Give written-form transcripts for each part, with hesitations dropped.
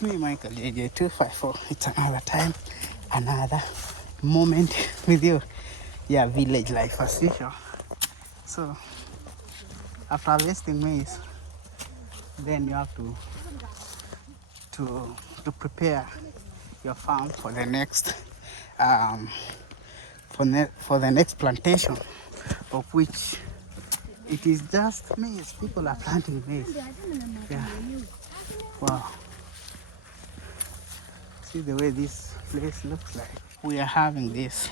It's me, Michael JJ254. It's another time, another moment with you. Yeah, village life as usual. So, after harvesting maize, then you have to prepare your farm for the next for the next plantation, of which it is just maize. People are planting maize. Yeah. Wow. See the way this place looks like. We are having this.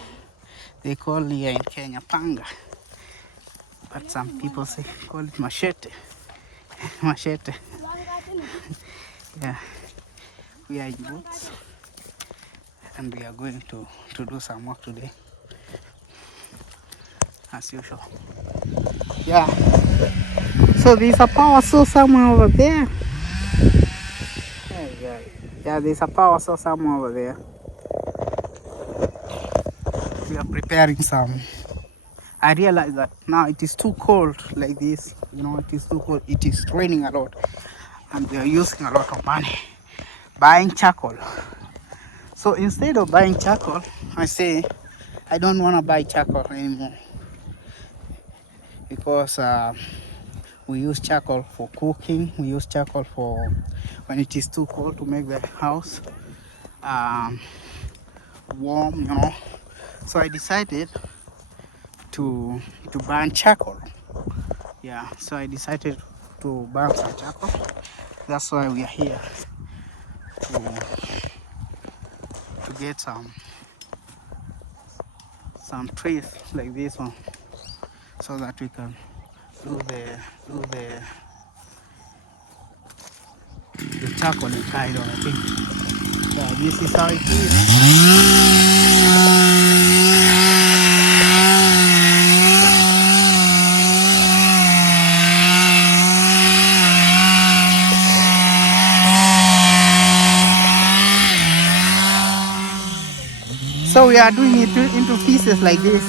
They call here in Kenya panga, but some people call it machete. Machete. Yeah. We are in boots, and we are going to do some work today, as usual. Yeah. So there's a power source somewhere over there. Yeah, there's a power source somewhere over there. We are preparing some. I realize that now it is too cold like this. You know, it is too cold. It is raining a lot, and we are using a lot of money buying charcoal. So instead of buying charcoal, I say I don't want to buy charcoal anymore, because we use charcoal for cooking. We use charcoal for when it is too cold to make the house warm, you know. So I decided to burn charcoal. Yeah, so I decided to burn some charcoal. That's why we are here to get some trees like this one, so that we can do the charcoal kind of thing. Yeah, this is how it is. So we are doing it into pieces like this.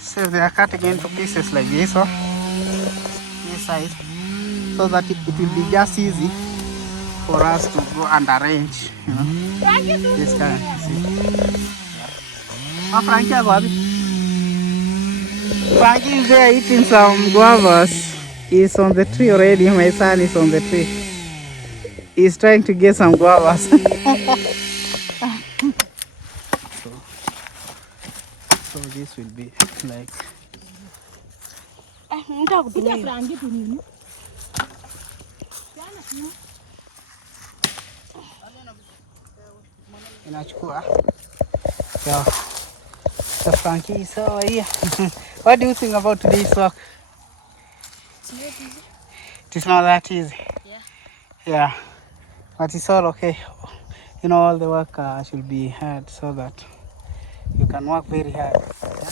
So they are cutting into pieces like this, this size, so that it will be just easy for us to go and arrange, you know, this kind. See? Oh, Frankie, Frankie is there eating some guavas. He's on the tree already. My son is on the tree. He's trying to get some guavas. So this will be like. Inachukua. So Frankie, so yeah. What do you think about today's work? It's not easy. It is not that easy. Yeah. Yeah, but it's all okay. You know, all the work should be hard so that you can work very hard. Yeah?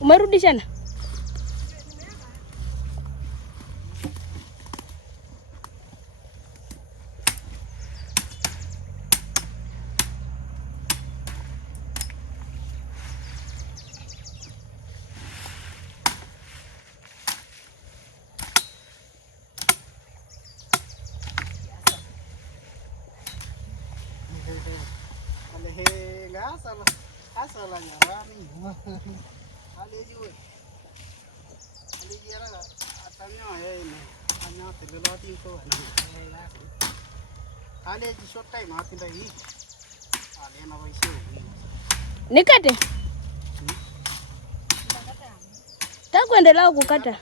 Umerudi tena? Asala nyarani. Aleji yara atanya yeye anya telelati ko na. Aleji short time atinda hii. Ale na waisho. Nikate. Takuendelea kukata.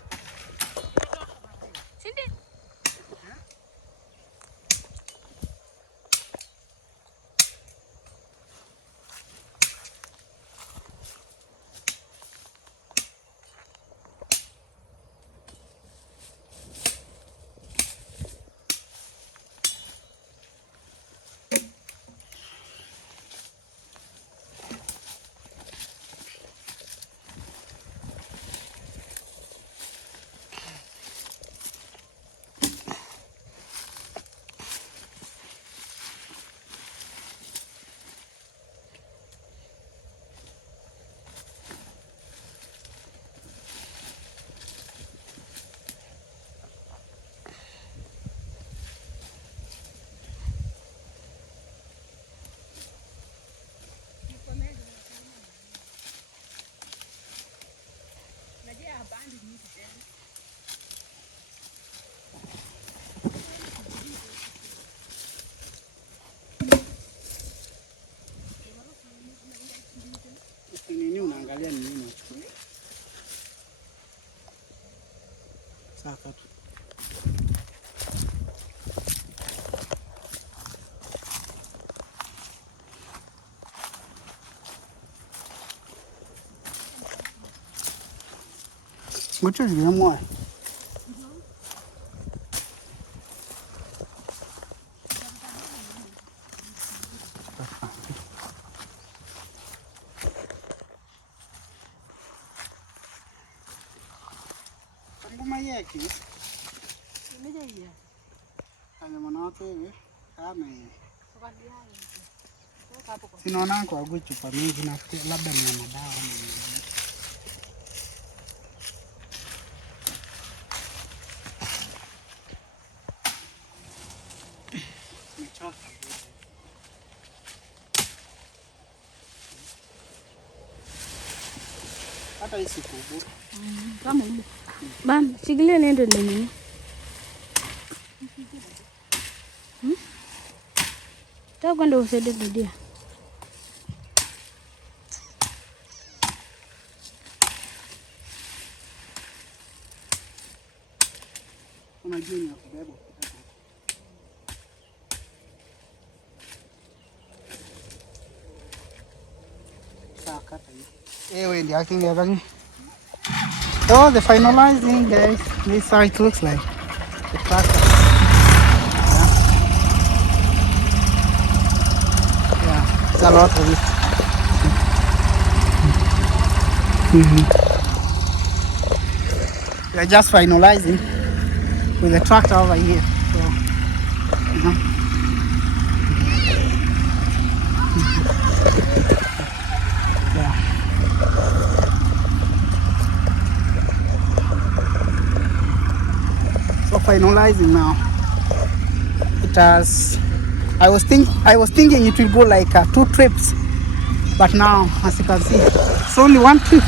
Nini unaangalia ni nini? Saka tu. Ngoja niamue. Ngoma yake. Nimeja. Kanya mwanawake hivi. Kama hivi. Sinaona kwa chupa mingi nafikiri labda ni madawa ni. Hata hisi kubwa. Kama hivi. Bam, shikilia nende nini? Kwenda usaidie Lydia. Unajua ni kubeba. Sawa kata hiyo. Ewe ndio akingebani. Oh, the finalizing guys. This is how it looks like. The tractor. Yeah, it's a lot of it. We are just finalizing with the tractor over here. So, yeah. So finalizing now. It has. I was thinking it will go like 2 trips, but now, as you can see, it's only 1 trip.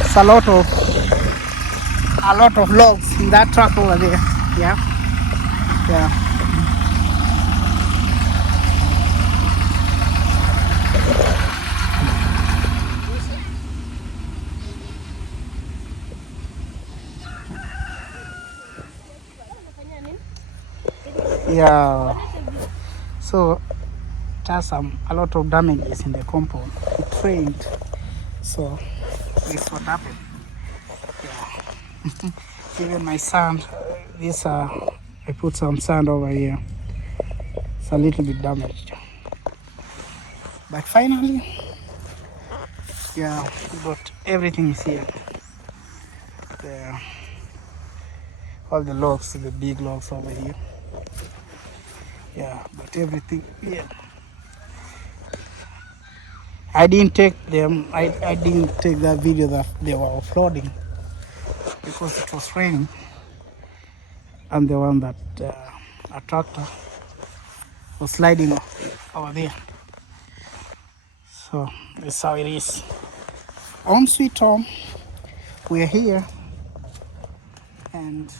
It's a lot of logs in that truck over there. Yeah. Yeah. So it has a lot of damages in the compound. It rained, so this is what happened. Yeah. Even my sand, this I put some sand over here. It's a little bit damaged, but finally, yeah, we got everything is here. All the logs, the big logs over here. Yeah, but everything, yeah. I didn't take them. I didn't take that video that they were flooding because it was raining. I'm the one that a tractor was sliding over there. So that's how it is. Home sweet home. We're here, and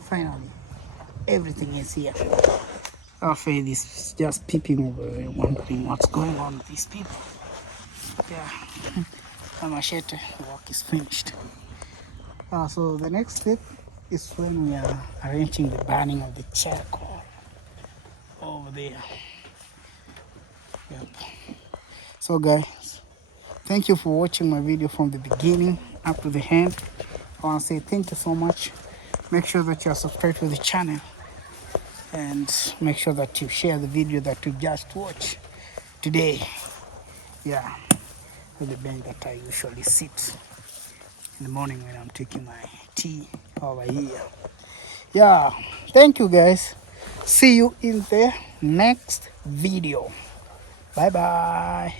finally everything is here. Our Faith is just peeping over there, wondering what's going on with these people. Yeah, the machete work is finished. So the next step is when we are arranging the burning of the charcoal over there. Yep. So guys, thank you for watching my video from the beginning up to the end. I want to say thank you so much. Make sure that you are subscribed to the channel, and make sure that you share the video that you just watched today. Yeah, with the bench that I usually sit in the morning when I'm taking my tea over here. Yeah, thank you guys. See you in the next video. Bye bye.